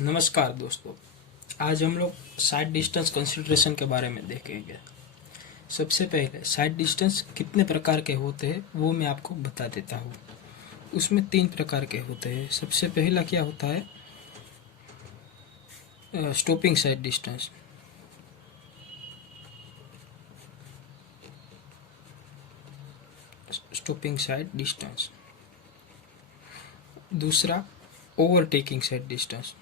नमस्कार दोस्तों। आज हम लोग साइड डिस्टेंस कंसिडरेशन के बारे में देखेंगे। सबसे पहले साइड डिस्टेंस कितने प्रकार के होते हैं वो मैं आपको बता देता हूँ। उसमें 3 प्रकार के होते हैं। सबसे पहला क्या होता है, stopping sight distance. Stopping sight distance. दूसरा overtaking sight distance.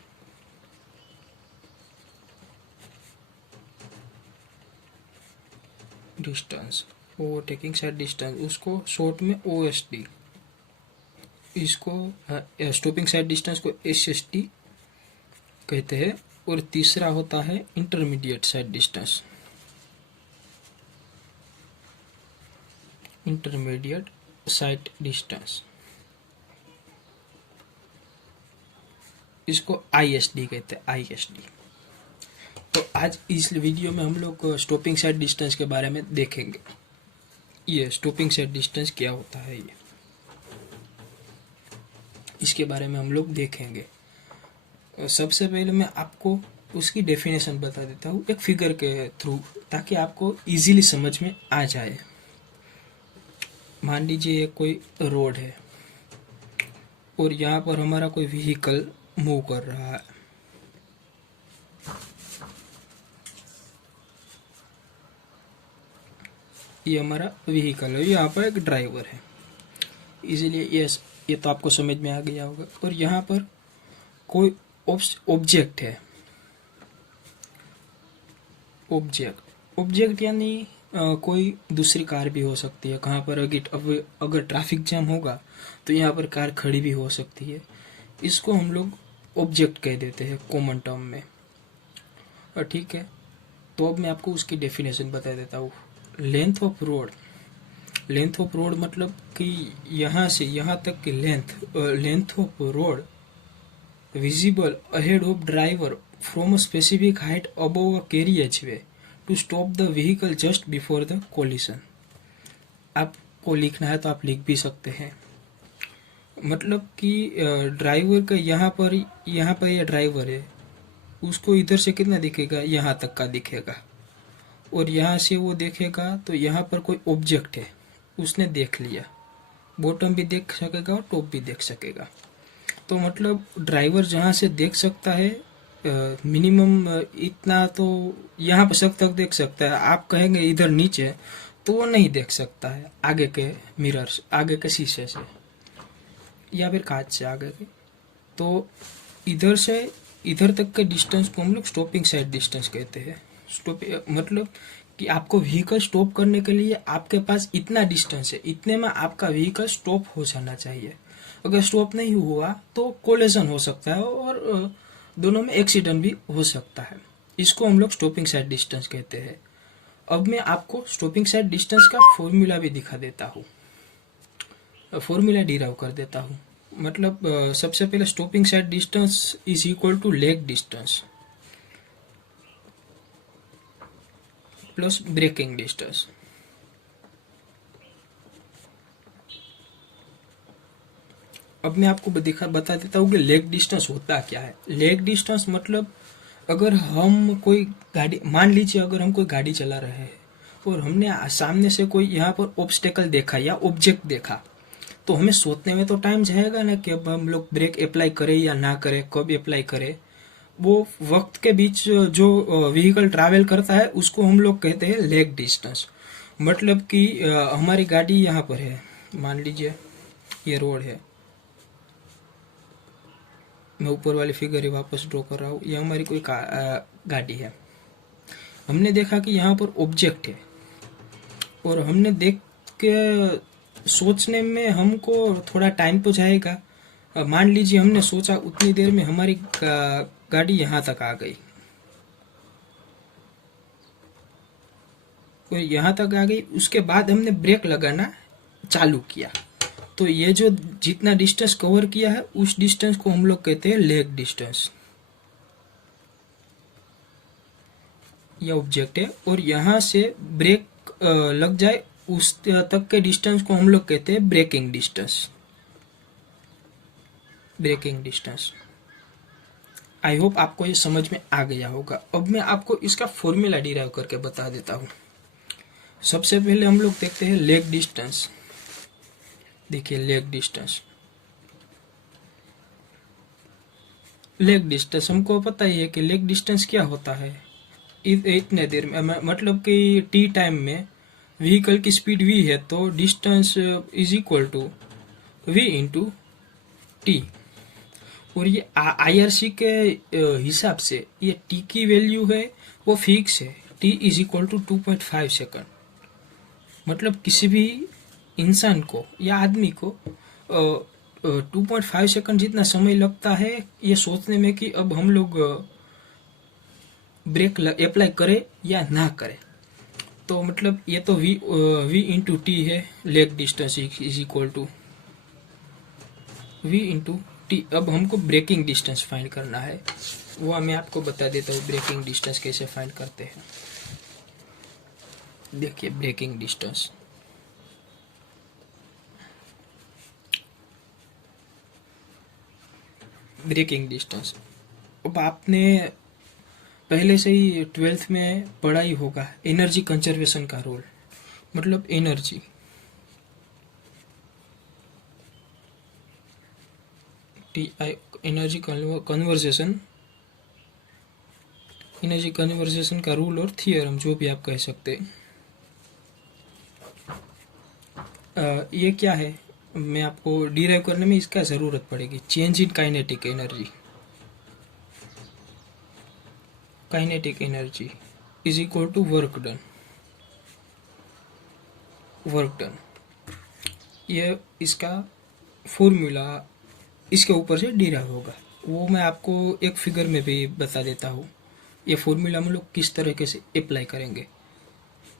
Overtaking sight distance, उसको शॉर्ट में OSD, इसको स्टॉपिंग साइड डिस्टेंस को SSD कहते हैं। और तीसरा होता है intermediate sight distance. Intermediate sight distance, इसको ISD कहते हैं, ISD। तो आज इस वीडियो में हम लोग स्टॉपिंग साइड डिस्टेंस के बारे में देखेंगे। ये स्टॉपिंग साइड डिस्टेंस क्या होता है, ये इसके बारे में हम लोग देखेंगे। सबसे पहले मैं आपको उसकी डेफिनेशन बता देता हूँ एक फिगर के थ्रू, ताकि आपको इजीली समझ में आ जाए। मान लीजिए कोई रोड है और यहाँ पर हमारा कोई व्हीकल मूव कर रहा है। ये हमारा व्हीकल है, यहाँ पर एक ड्राइवर है, इसीलिए ये तो आपको समझ में आ गया होगा। और यहाँ पर कोई ऑब्जेक्ट है। ऑब्जेक्ट यानी कोई दूसरी कार भी हो सकती है। कहाँ पर अगर ट्रैफिक जैम होगा तो यहाँ पर कार खड़ी भी हो सकती है। इसको हम लोग ऑब्जेक्ट कह देते हैं कॉमन टर्म में। ठीक है, तो अब मैं आपको उसकी डेफिनेशन बता देता हूँ। लेंथ ऑफ रोड मतलब कि यहाँ से यहाँ तक की length of road visible ahead of driver from a specific height above a carriage way to stop the vehicle just before the collision. आपको लिखना है तो आप लिख भी सकते हैं। मतलब कि ड्राइवर का यहाँ पर यह ड्राइवर है, उसको इधर से कितना दिखेगा, यहाँ तक का दिखेगा। और यहाँ से वो देखेगा तो यहाँ पर कोई ऑब्जेक्ट है, उसने देख लिया। बॉटम भी देख सकेगा और टॉप भी देख सकेगा। तो मतलब ड्राइवर जहाँ से देख सकता है मिनिमम इतना, तो यहाँ पर सब तक देख सकता है। आप कहेंगे इधर नीचे, तो वो नहीं देख सकता है आगे के मिरर, आगे के शीशे से या फिर कांच से आगे के। तो इधर से इधर तक के डिस्टेंस को हम लोग स्टॉपिंग साइड डिस्टेंस कहते हैं। मतलब कि आपको व्हीकल स्टॉप करने के लिए आपके पास इतना डिस्टेंस है, इतने में आपका व्हीकल स्टॉप हो जाना चाहिए। अगर स्टॉप नहीं हुआ तो कोलिजन हो सकता है और दोनों में एक्सीडेंट भी हो सकता है। इसको हम लोग स्टॉपिंग साइड डिस्टेंस कहते हैं। अब मैं आपको स्टॉपिंग साइड डिस्टेंस का फॉर्मूला भी दिखा देता हूँ, फॉर्मूला डिराइव कर देता हूँ। मतलब सबसे पहले stopping sight distance is equal to lag distance plus braking distance. अब मैं आपको बता देता हूँ कि लेग डिस्टेंस होता क्या है। लेग डिस्टेंस मतलब अगर हम कोई गाड़ी, मान लीजिए अगर हम कोई गाड़ी चला रहे हैं और हमने सामने से कोई यहाँ पर ऑब्स्टेकल देखा या ऑब्जेक्ट देखा, तो हमें सोचने में तो टाइम जाएगा ना कि अब हम लोग ब्रेक अप्लाई करें या ना करें, कब अप्लाई करें। वो वक्त के बीच जो व्हीकल ट्रैवल करता है उसको हम लोग कहते हैं लेग डिस्टेंस। मतलब कि हमारी गाड़ी यहाँ पर है, मान लीजिए ये रोड है, मैं ऊपर वाली फिगर ही वापस ड्रॉ कर रहा हूँ। ये हमारी कोई गाड़ी है। हमने देखा कि यहाँ पर ऑब्जेक्ट है और हमने देख के सोचने में हमको थोड़ा टाइम तो जाएगा। मान लीजिए हमने सोचा, उतनी देर में हमारी गाड़ी यहाँ तक आ गई, और यहाँ तक आ गई। उसके बाद हमने ब्रेक लगाना चालू किया, तो ये जो जितना डिस्टेंस कवर किया है उस डिस्टेंस को हम लोग कहते हैं लेग डिस्टेंस। ये ऑब्जेक्ट है और यहाँ से ब्रेक लग जाए उस तक के डिस्टेंस को हम लोग कहते हैं ब्रेकिंग डिस्टेंस। आई होप आपको ये समझ में आ गया होगा। अब मैं आपको इसका फॉर्मूला डिराइव करके बता देता हूँ। सबसे पहले हम लोग देखते हैं लेग डिस्टेंस। देखिए लेग डिस्टेंस, लेग डिस्टेंस हमको पता ही है कि लेग डिस्टेंस क्या होता है। इतने देर में मतलब कि टी टाइम में व्हीकल की स्पीड v है तो distance is equal to v into T. और ये IRC के हिसाब से ये टी की वैल्यू है वो फिक्स है, T is equal to 2.5 second. मतलब किसी भी इंसान को या आदमी को 2.5 सेकंड जितना समय लगता है ये सोचने में कि अब हम लोग ब्रेक अप्लाई करें या ना करें। तो मतलब ये तो v इंटू टी है, lag distance is equal to v into T. अब हमको ब्रेकिंग डिस्टेंस फाइंड करना है, वो मैं आपको बता देता हूँ ब्रेकिंग डिस्टेंस कैसे फाइंड करते हैं। देखिए ब्रेकिंग डिस्टेंस, ब्रेकिंग डिस्टेंस अब आपने पहले से ही 12th में पढ़ा ही होगा एनर्जी कंजर्वेशन का रोल। मतलब एनर्जी एनर्जी कन्वर्सेशन का रूल और थियरम, जो भी आप कह सकते हैं। ये क्या है, मैं आपको डिराइव करने में इसका जरूरत पड़ेगी। Change in kinetic energy, kinetic energy is equal to work done. Work done ये इसका फॉर्मूला इसके ऊपर से डिराइव होगा, वो मैं आपको एक फिगर में भी बता देता हूँ। ये फॉर्मूला हम लोग किस तरीके से अप्लाई करेंगे।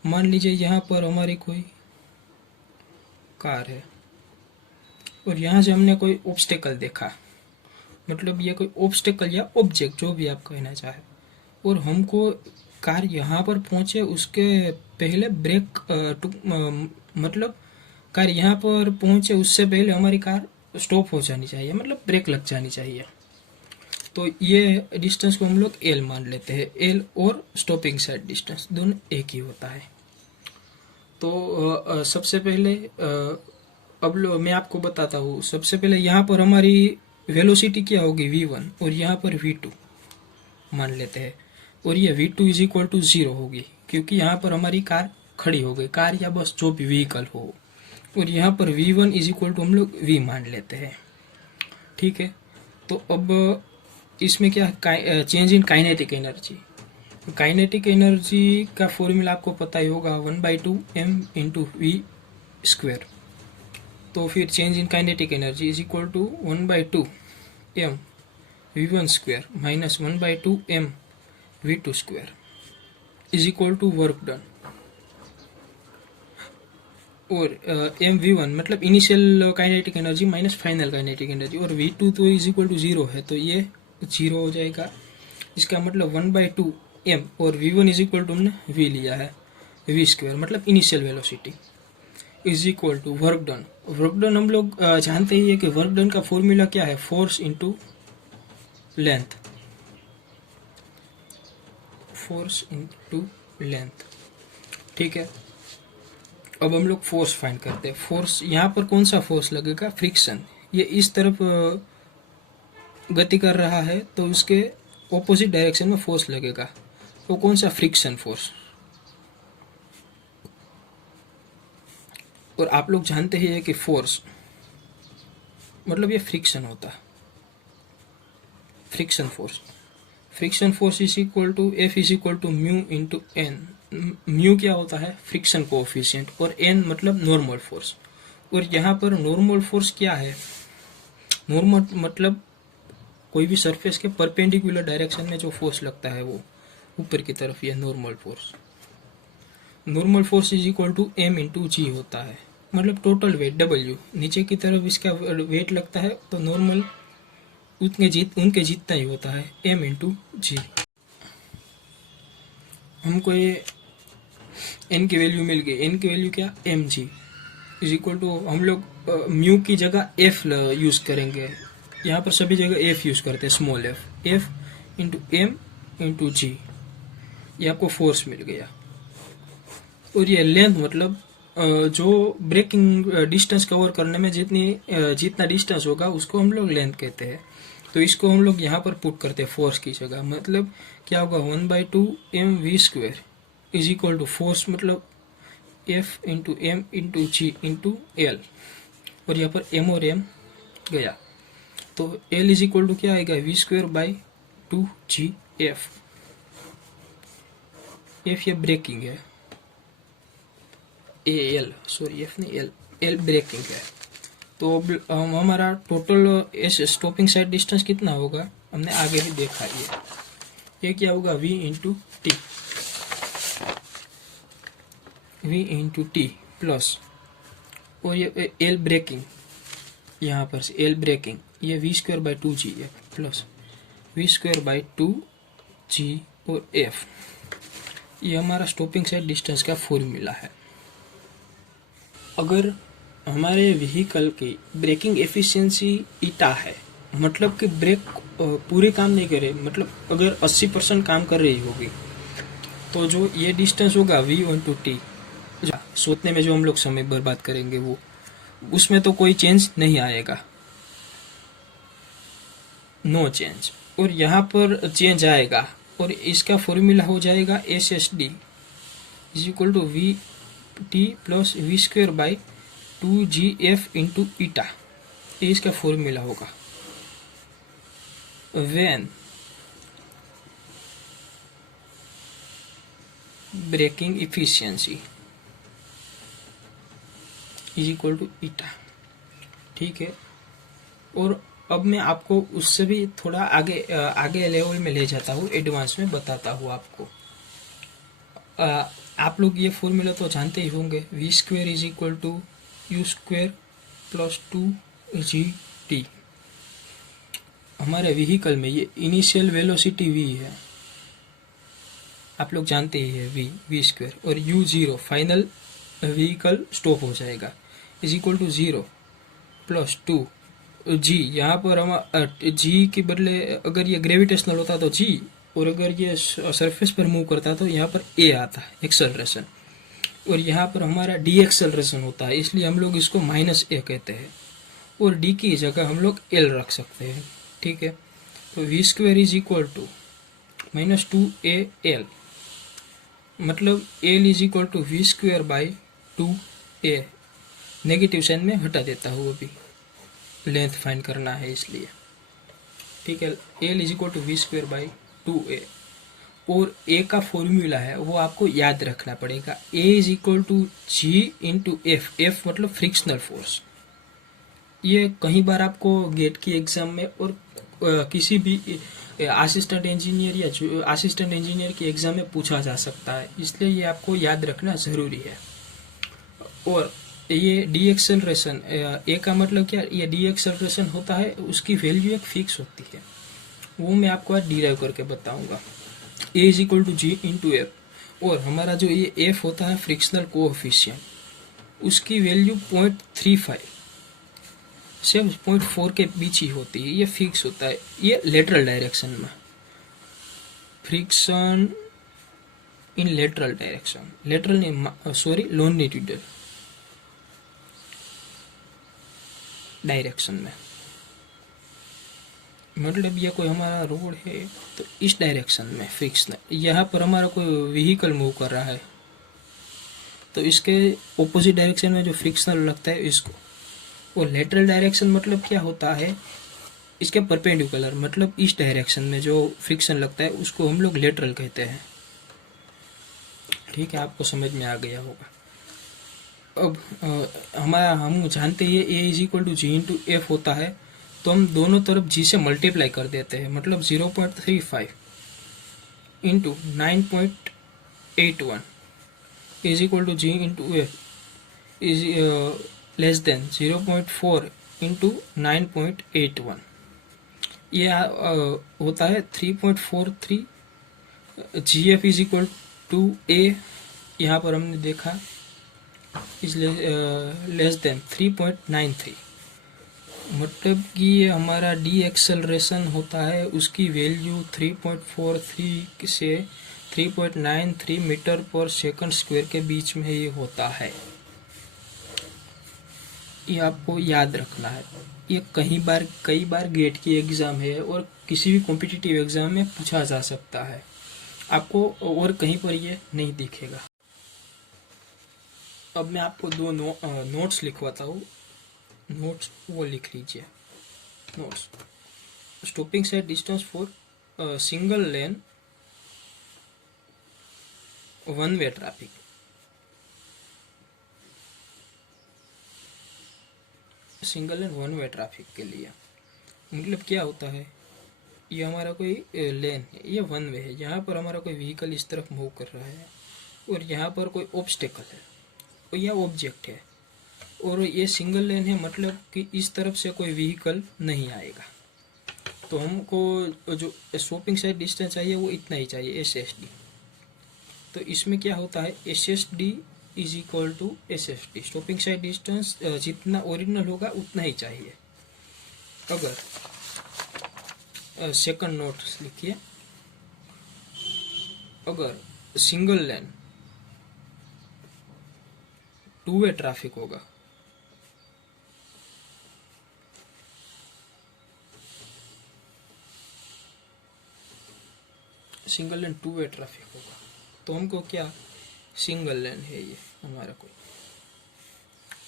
मान लीजिए यहाँ पर हमारी कोई कार है और यहाँ से हमने कोई ऑब्स्टेकल देखा, मतलब ये कोई ऑब्स्टेकल या ऑब्जेक्ट जो भी आप कहना चाहे, और हमको कार यहाँ पर पहुंचे उसके पहले ब्रेक मतलब कार यहाँ पर पहुंचे उससे पहले हमारी कार स्टॉप हो जानी चाहिए, मतलब ब्रेक लग जानी चाहिए। तो ये डिस्टेंस को हम लोग एल मान लेते हैं। एल और स्टॉपिंग साइड डिस्टेंस दोनों एक ही होता है। तो सबसे पहले अब मैं आपको बताता हूँ। सबसे पहले यहाँ पर हमारी वेलोसिटी क्या होगी v1 और यहाँ पर v2 मान लेते हैं, और ये v2 इज इक्वल टू 0 होगी क्योंकि यहाँ पर हमारी कार खड़ी हो गई, कार या बस जो भी व्हीकल हो। और यहाँ पर v1 इज इक्वल टू हम लोग v मान लेते हैं। ठीक है, तो अब इसमें क्या change in kinetic energy. Kinetic energy का फॉर्मूला आपको पता ही होगा 1/2 m इंटू वी स्क्वायर। तो फिर change in kinetic energy is equal to 1/2 m v1 square minus 1/2 m v2 square is equal to work done. और एम v1 मतलब initial kinetic energy minus final kinetic energy, और v2 तो is equal to 0 है तो ये 0 हो जाएगा। इसका मतलब 1/2 m और v1 इज इक्वल टू हमने v लिया है v स्क्वायर मतलब initial velocity is equal to work done. Work done हम लोग जानते ही है कि वर्क डन का फॉर्मूला क्या है, force into length, force into length. ठीक है, अब हम लोग फोर्स फाइंड करते हैं। फोर्स यहाँ पर कौन सा फोर्स लगेगा, फ्रिक्शन। ये इस तरफ गति कर रहा है तो उसके ऑपोजिट डायरेक्शन में फोर्स लगेगा, वो कौन सा, फ्रिक्शन फोर्स। और आप लोग जानते ही है कि फोर्स मतलब ये फ्रिक्शन होता है, friction force. Friction force is equal to F is equal to mu into N. Mu क्या होता है, फ्रिक्शन कोएफिशिएंट, और एन मतलब नॉर्मल फोर्स। और यहाँ पर नॉर्मल फोर्स क्या है, नॉर्मल मतलब कोई भी सरफेस के परपेंडिकुलर डायरेक्शन में जो फोर्स लगता है वो ऊपर की तरफ, यह normal force. Normal force is equal to M into G होता है, मतलब टोटल वेट डब्ल्यू, नीचे की तरफ इसका वेट लगता है तो नॉर्मल उनके जितना ही होता है, एम इंटू जी। हमको ये एन की वैल्यू मिल गई, एन की वैल्यू क्या, M G is equal to, हम लोग म्यू की जगह एफ यूज करेंगे, यहाँ पर सभी जगह एफ यूज करते हैं, small F. F into M into G, ये आपको फोर्स मिल गया। और ये लेंथ मतलब जो ब्रेकिंग डिस्टेंस कवर करने में जितना डिस्टेंस होगा उसको हम लोग लेंथ कहते हैं। तो इसको हम लोग यहाँ पर पुट करते हैं फोर्स की जगह। मतलब क्या होगा, 1/2 mv² is equal to force मतलब F into M into G into L, और यहाँ पर m और m गया। तो L इज इक्वल टू क्या आएगा, v²/2gf। F ये ब्रेकिंग है, L सॉरी F नहीं L ब्रेकिंग है। तो अब हमारा टोटल स्टॉपिंग साइड डिस्टेंस कितना होगा, हमने आगे भी देखा ये क्या होगा, v इंटू टी प्लस, और ये L ब्रेकिंग, यहाँ पर से L ब्रेकिंग ये v²/2g है प्लस v²/2g और f, ये हमारा स्टॉपिंग साइड डिस्टेंस का फॉर्मूला है। अगर हमारे व्हीकल की ब्रेकिंग एफिशिएंसी ईटा है, मतलब कि ब्रेक पूरे काम नहीं करे, मतलब अगर 80% काम कर रही होगी, तो जो ये डिस्टेंस होगा v इंटू टी, सोचने में जो हम लोग समय बर्बाद करेंगे वो, उसमें तो कोई चेंज नहीं आएगा, नो चेंज। और यहाँ पर चेंज आएगा, और इसका फॉर्मूला हो जाएगा SSD is equal to V T plus v²/2gf into eta, ये इसका फॉर्मूला होगा। When braking efficiency is equal to eta, ठीक है। और अब मैं आपको उससे भी थोड़ा आगे लेवल में ले जाता हूँ, एडवांस में बताता हूँ आपको। आप लोग ये फॉर्मूला तो जानते ही होंगे, v² is equal to u² plus 2g/t। हमारे व्हीकल में ये इनिशियल वेलोसिटी v है, आप लोग जानते ही है v², और u0 फाइनल व्हीकल स्टॉप हो जाएगा, is equal to 0 plus 2g। यहाँ पर हम g के बदले अगर ये ग्रेविटेशनल होता तो g, और अगर ये सरफेस पर मूव करता तो यहाँ पर a आता है एक्सेलरेशन, और यहाँ पर हमारा डी एक्सेलरेशन होता है, इसलिए हम लोग इसको -a कहते हैं, और d की जगह हम लोग l रख सकते हैं, ठीक है। तो v² is equal to -2al, मतलब l is equal to v²/2a, negative sign में हटा देता हूँ, अभी लेंथ फाइंड करना है इसलिए, ठीक है। l is equal to v²/2a, और a का फॉर्मूला है वो आपको याद रखना पड़ेगा, a is equal to g into F, F मतलब फ्रिक्शनल फोर्स। ये कई बार आपको गेट की एग्जाम में और किसी भी असिस्टेंट इंजीनियर या असिस्टेंट इंजीनियर की एग्जाम में पूछा जा सकता है, इसलिए ये आपको याद रखना जरूरी है। और ये डी एक्सेलरेशन, ए का मतलब क्या, ये डी एक्सेलरेशन होता है, उसकी वैल्यू एक फिक्स होती है, वो मैं आपको आज डिराइव करके बताऊंगा। A is equal to G into F, और हमारा जो ये एफ होता है फ्रिक्शनल कोएफिशिएंट, उसकी वैल्यू 0.35 से 0.4 के बीच ही होती है, ये फिक्स होता है। ये लेटरल डायरेक्शन में, फ्रिक्शन इन लेटरल डायरेक्शन, लेटरल नहीं सॉरी लॉन्गिट्यूडल डायरेक्शन में, मतलब ये कोई हमारा रोड है तो इस डायरेक्शन में फ्रिक्शन, यहाँ पर हमारा कोई व्हीकल मूव कर रहा है तो इसके ऑपोजिट डायरेक्शन में जो फ्रिक्शनल लगता है इसको। और लेटरल डायरेक्शन मतलब क्या होता है, इसके परपेंडिकुलर, मतलब इस डायरेक्शन में जो फ्रिक्शन लगता है उसको हम लोग लेटरल कहते हैं, ठीक है, आपको समझ में आ गया होगा। अब हम जानते हैं A is equal to G into F होता है, तो हम दोनों तरफ जी से मल्टीप्लाई कर देते हैं, मतलब 0.35 into 9.81 is equal to G into F is less than 0.4 into 9.81, ये होता है 3.43। G F is equal to A, यहाँ पर हमने देखा इसलिए लेस देन 3.93, मतलब कि ये हमारा डी एक्सेलरेशन होता है, उसकी वैल्यू 3.43 से 3.93 मीटर पर सेकंड स्क्वायर के बीच में ये होता है। ये आपको याद रखना है। ये कई बार गेट की एग्जाम है और किसी भी कॉम्पिटिटिव एग्जाम में पूछा जा सकता है, आपको और कहीं पर ये नहीं दिखेगा। अब मैं आपको दो नोट्स लिखवाता हूँ, नोट्स वो लिख लीजिए। Notes, stopping sight distance for single lane one way traffic. Single lane one way traffic के लिए मतलब क्या होता है, ये हमारा कोई लेन है, ये वन वे है, यहाँ पर हमारा कोई व्हीकल इस तरफ मूव कर रहा है और यहाँ पर कोई ऑब्स्टेकल है और यह ऑब्जेक्ट है, और ये सिंगल लेन है, मतलब कि इस तरफ से कोई व्हीकल नहीं आएगा। तो हमको जो स्टॉपिंग साइड डिस्टेंस चाहिए वो इतना ही चाहिए, SSD। तो इसमें क्या होता है, SSD is equal to SSD, stopping sight distance जितना ओरिजिनल होगा उतना ही चाहिए। अगर सेकंड नोट लिखिए, अगर single lane two way traffic होगा, single lane two way traffic होगा, तो हमको क्या, सिंगल लेन है ये हमारा कोई,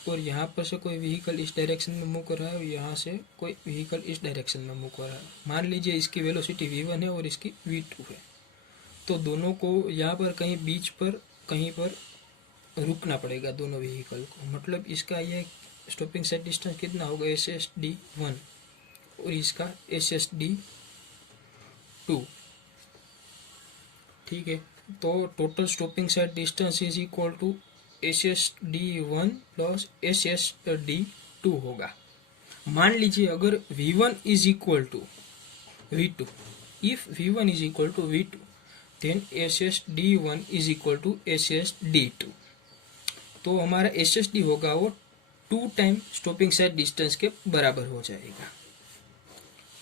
और यहाँ पर से कोई व्हीकल इस डायरेक्शन में मूव कर रहा है और यहाँ से कोई व्हीकल इस डायरेक्शन में मूव कर रहा है। मान लीजिए इसकी वेलोसिटी v1 है और इसकी v2 है, तो दोनों को यहाँ पर कहीं बीच पर कहीं पर रुकना पड़ेगा दोनों व्हीकल को। मतलब इसका ये स्टॉपिंग साइड डिस्टेंस कितना होगा, SSD1 और इसका SSD2। ठीक है, तो total stopping sight distance is equal to SSD1 plus SSD2 होगा। मान लीजिए अगर V1 is equal to V2, if V1 is equal to V2 then SSD1 is equal to SSD2, तो हमारा SSD होगा वो 2 टाइम स्टॉपिंग साइड डिस्टेंस के बराबर हो जाएगा।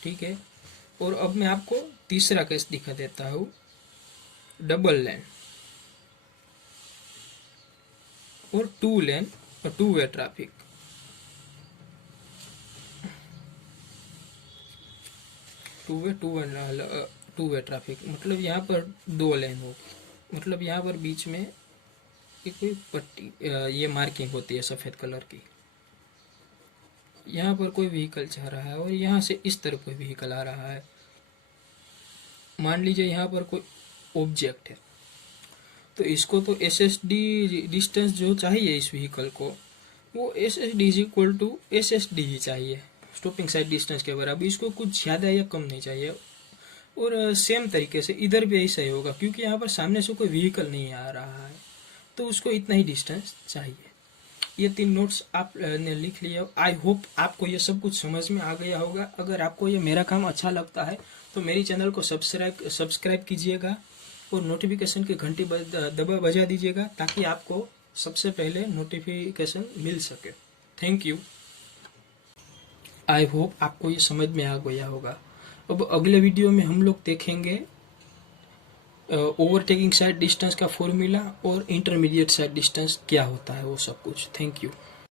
ठीक है, और अब मैं आपको तीसरा केस दिखा देता हूँ, डबल लेन और टू लेन और to way traffic. To way traffic मतलब यहाँ पर 2 लेन होगी, मतलब यहाँ पर बीच में एक कोई पट्टी ये मार्किंग होती है सफेद कलर की, यहाँ पर कोई व्हीकल जा रहा है और यहाँ से इस तरफ कोई व्हीकल आ रहा है। मान लीजिए यहाँ पर कोई ऑब्जेक्ट है, तो इसको तो SSD डिस्टेंस जो चाहिए इस व्हीकल को, वो SSD is equal to SSD ही चाहिए, स्टॉपिंग साइड डिस्टेंस के बराबर, इसको कुछ ज़्यादा या कम नहीं चाहिए। और सेम तरीके से इधर भी ऐसा ही होगा, क्योंकि यहाँ पर सामने से कोई व्हीकल नहीं आ रहा है, तो उसको इतना ही डिस्टेंस चाहिए। ये 3 नोट्स आपने लिख लिया। आई होप आपको ये सब कुछ समझ में आ गया होगा। अगर आपको ये मेरा काम अच्छा लगता है तो मेरी चैनल को सब्सक्राइब कीजिएगा और नोटिफिकेशन की घंटी बजा दीजिएगा, ताकि आपको सबसे पहले नोटिफिकेशन मिल सके। Thank you. आई होप आपको ये समझ में आ गया होगा। अब अगले वीडियो में हम लोग देखेंगे ओवरटेकिंग साइड डिस्टेंस का फॉर्मूला और इंटरमीडिएट साइड डिस्टेंस क्या होता है, वो सब कुछ। Thank you.